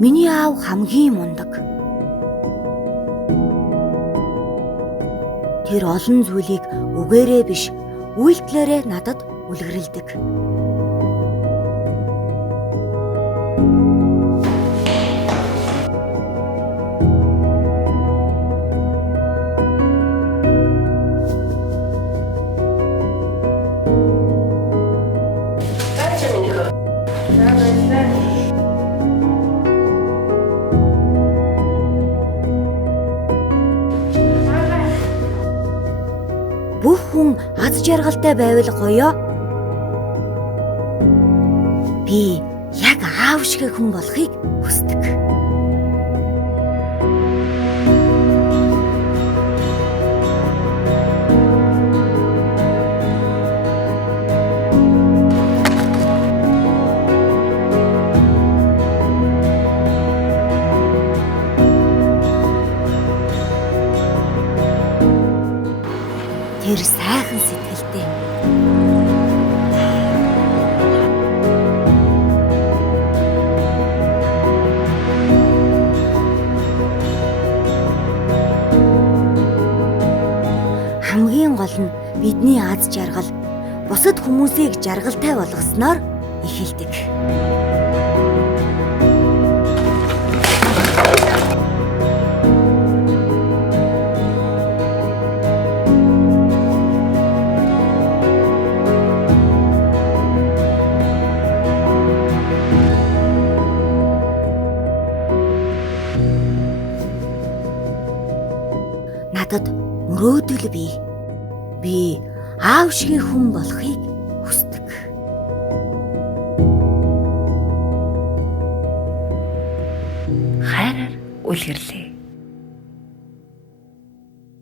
Миний аав хамгийн мундаг. Тэр олон зүйлийг үгээрээ биш, үйлдэлээрээ надад үлгэрэлдэг. Бүх хүн аз жаргалтай байвал гоё. Би яг аав шиг хүн болохыг хүсдэг. Тэр сайхан сэтгэлтэй. Хамгийн гол нь бидний аз жаргал бусад хүмүүсийг жаргалтай болгосноор эхэлдэг. Надад мөрөөдөл бий. Би аав шиг хүн болохыг хүсдэг. Хайраар үлгэрлээ.